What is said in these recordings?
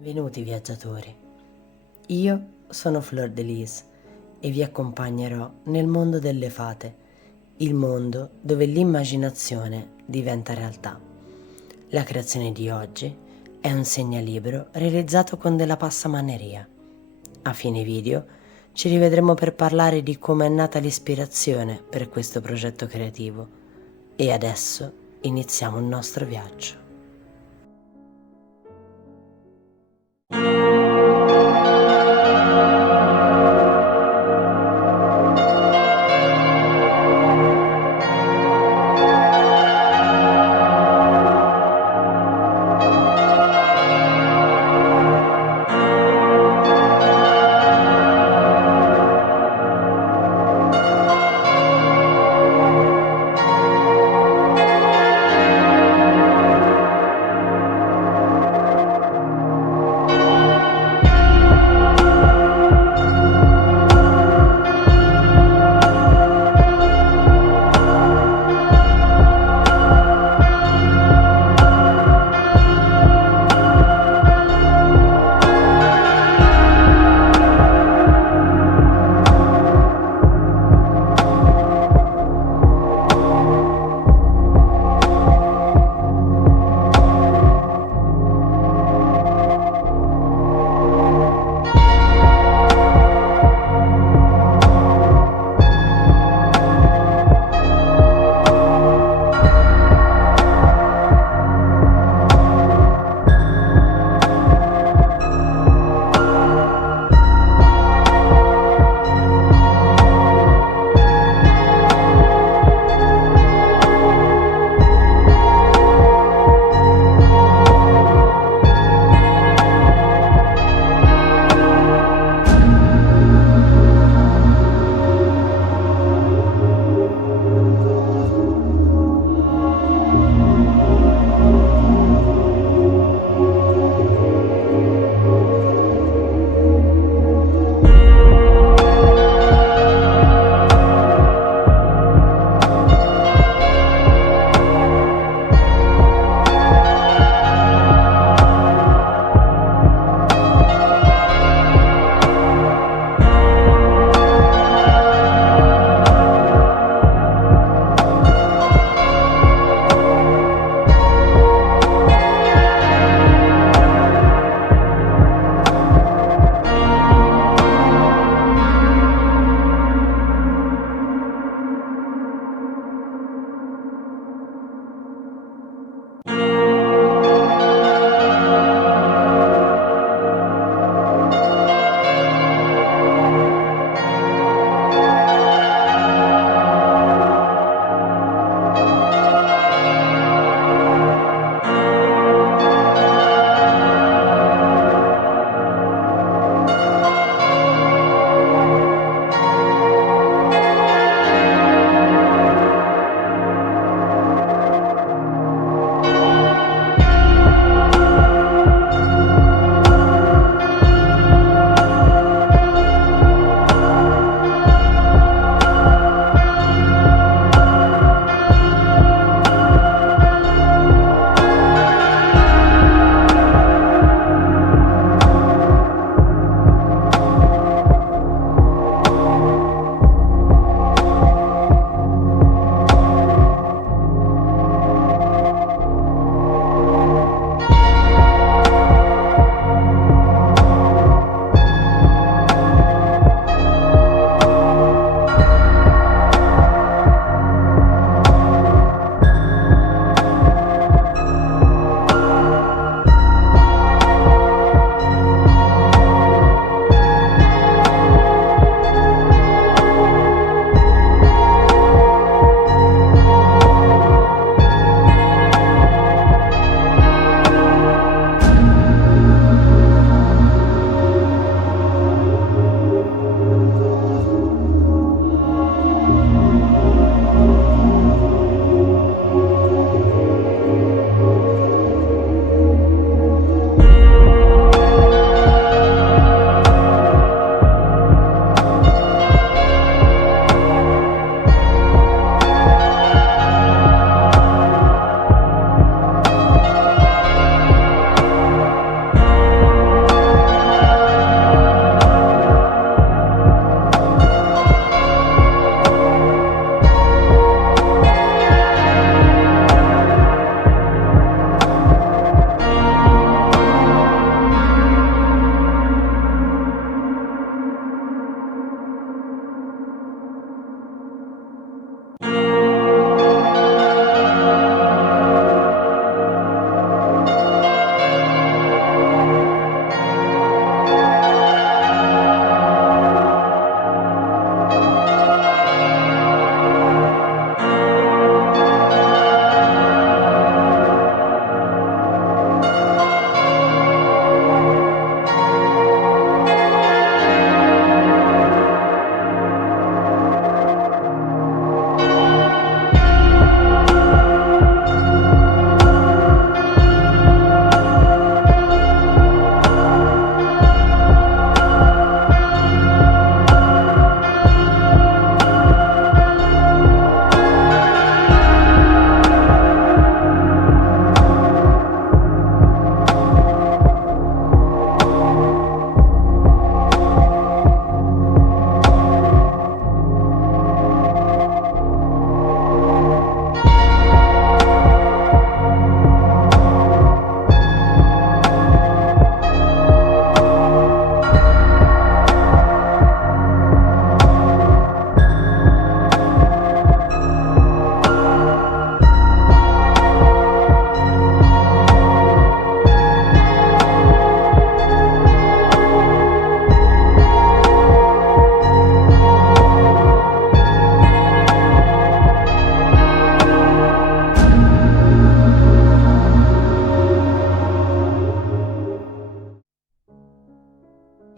Benvenuti viaggiatori, io sono Fleur de Lis e vi accompagnerò nel mondo delle fate, il mondo dove l'immaginazione diventa realtà. La creazione di oggi è un segnalibro realizzato con della passamaneria. A fine video ci rivedremo per parlare di come è nata l'ispirazione per questo progetto creativo e adesso iniziamo il nostro viaggio.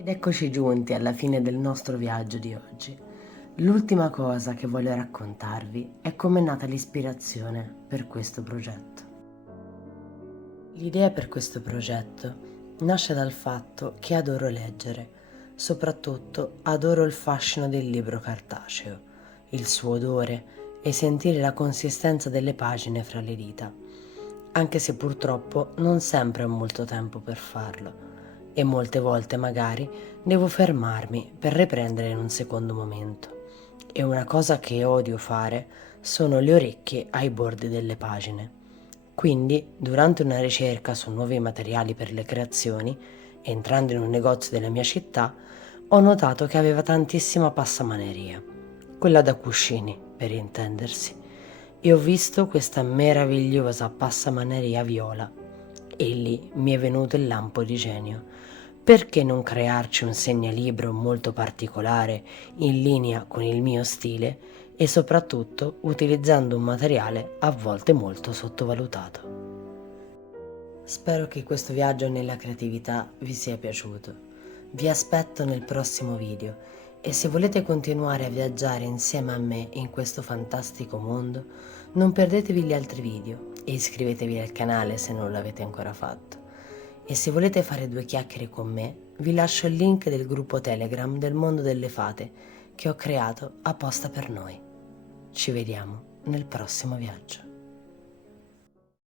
Ed eccoci giunti alla fine del nostro viaggio di oggi. L'ultima cosa che voglio raccontarvi è come è nata l'ispirazione per questo progetto. L'idea per questo progetto nasce dal fatto che adoro leggere, soprattutto adoro il fascino del libro cartaceo, il suo odore e sentire la consistenza delle pagine fra le dita, anche se purtroppo non sempre ho molto tempo per farlo e molte volte magari devo fermarmi per riprendere in un secondo momento. E una cosa che odio fare sono le orecchie ai bordi delle pagine. Quindi, durante una ricerca su nuovi materiali per le creazioni, entrando in un negozio della mia città, ho notato che aveva tantissima passamaneria, quella da cuscini, per intendersi, e ho visto questa meravigliosa passamaneria viola e lì mi è venuto il lampo di genio. Perché non crearci un segnalibro molto particolare in linea con il mio stile e soprattutto utilizzando un materiale a volte molto sottovalutato? Spero che questo viaggio nella creatività vi sia piaciuto. Vi aspetto nel prossimo video e se volete continuare a viaggiare insieme a me in questo fantastico mondo, non perdetevi gli altri video e iscrivetevi al canale se non l'avete ancora fatto. E se volete fare due chiacchiere con me, vi lascio il link del gruppo Telegram del mondo delle fate che ho creato apposta per noi. Ci vediamo nel prossimo viaggio.